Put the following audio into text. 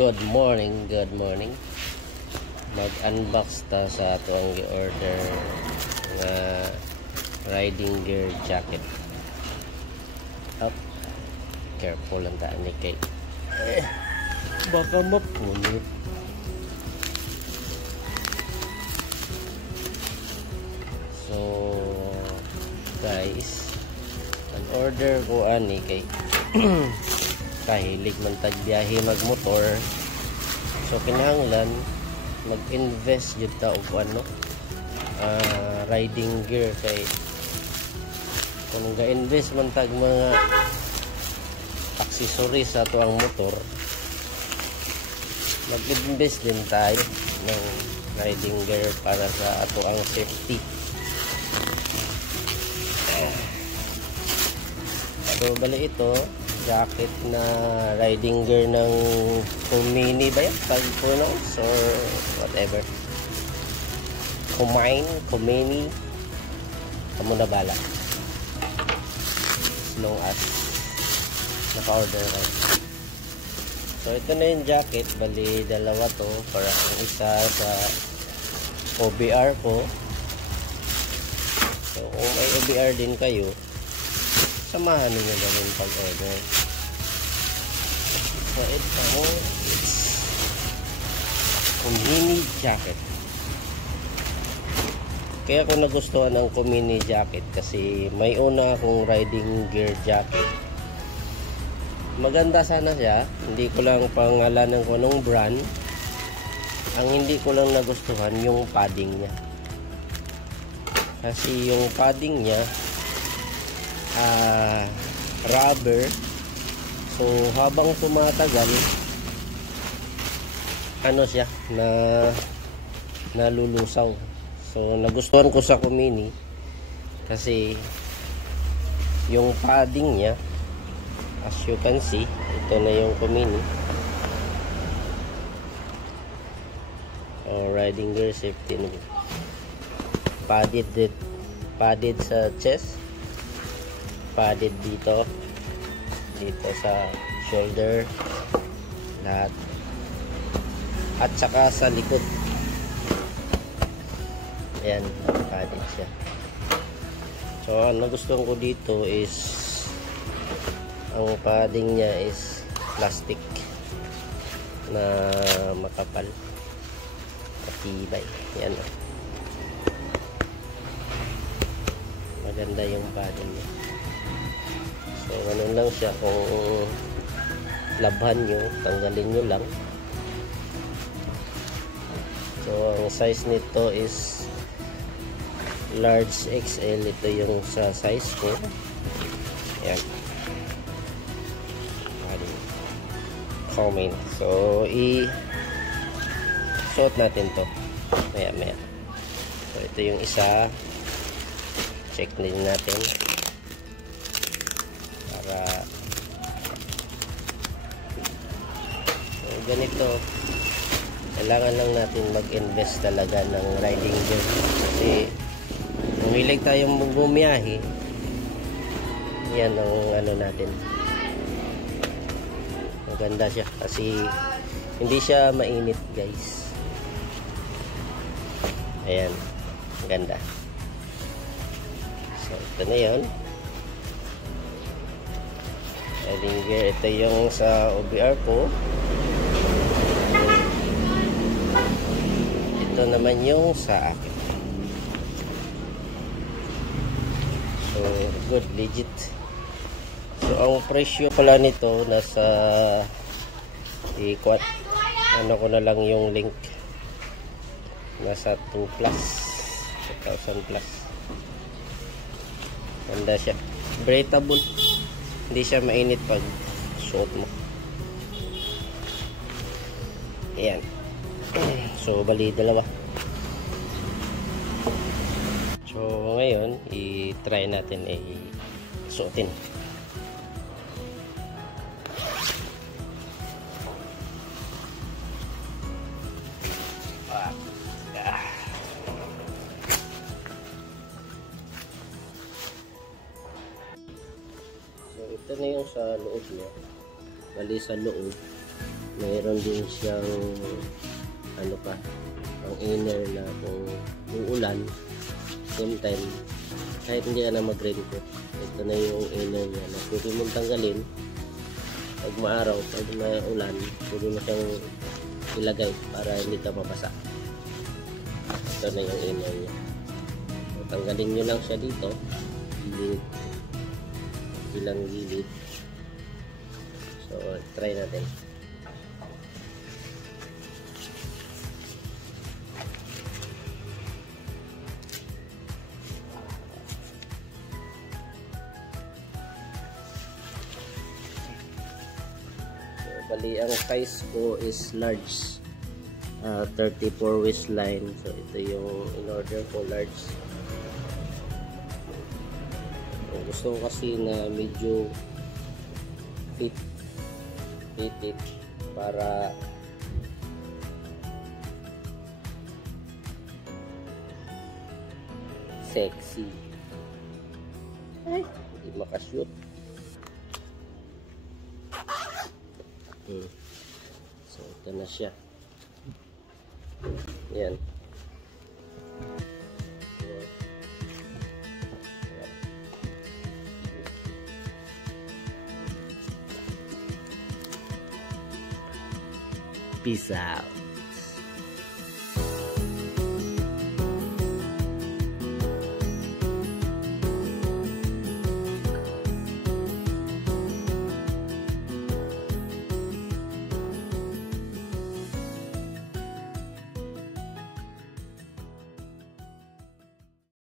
Good morning, good morning. Mag-unbox ta sa ato ang i-order na riding gear jacket. Up. Careful lang taan ni kay. Baka mapunit. So, guys, ang order ko ani kay kahilig man tagbiyahe magmotor, so kinahanglan mag-invest jud ta og ano riding gear. Kay kung ga-invest man tag mga accessories sa ato ang motor, mag-invest din tayo ng riding gear para sa ato ang safety. So bali ito jacket na riding gear ng Kumini ba yan? Pag-pronounce or whatever. Kumini. Kamu na bala. As long as naka-order ka. So ito na yung jacket. Bali dalawa to. Para ang isa sa OBR ko. So kung may OBR din kayo, samahan niyo na rin pag-order. So ito, it's Kumini jacket. Kaya ako nagustuhan ng Kumini jacket kasi may una akong riding gear jacket. Maganda sana siya. Hindi ko lang pangalanan ko anong brand. Ang hindi ko lang nagustuhan yung padding niya. Kasi yung padding niya rubber, so habang tumatagal ano siya na nalulusaw. So nagustuhan ko sa Kumini kasi yung padding niya, as you can see, ito na yung Kumini riding gear safety. Padded sa chest, padded dito sa shoulder lahat, at saka sa likod. Ayan, padded siya. So ang nagustuhan ko dito is ang padding niya is plastic na makapal, matibay. Yan, maganda yung padding niya. So ganun lang siya, kung labhan nyo, tanggalin nyo lang. So ang size nito is large XL. Ito yung sa size ko. Ayan, comment. So i-suot natin to maya. So ito yung isa, check din natin para ganito. Kailangan lang natin mag-invest talaga ng riding gear kasi kung hilig tayong bumiyahe, yan ang ano natin. Maganda siya kasi hindi siya mainit, guys. Ayan, maganda. So ito na yun, riding gear. Ito yung sa OBR ko. Ito naman yung sa akin. So good, legit. So ang presyo pala nito nasa ano ko na lang yung link, nasa 2 plus 2,000 plus. Ganda siya, breathable, hindi siya mainit pag suot mo. Ayan. So bali dalawa. So ngayon i-try natin suotin. So ito na yung sa loob niya. Bali sa loob mayroon din siyang ano pa, ang inner na kung uulan, same time kahit hindi ka na mag-raincoat, ito na yung inner niya na pwede mong tanggalin pag maaraw, pag may ulan, pwede mo siyang ilagay para hindi ka mabasa. Ito na yung inner niya. So, tanggalin nyo lang siya dito, gilid, ilang gilid. So try natin. Bali, ang size ko is large, 34 waistline. So ito yung in order ko, large. Gusto ko kasi na medyo fit it para sexy. Ay, hindi makashoot. So ito na siya. Yan. Peace out.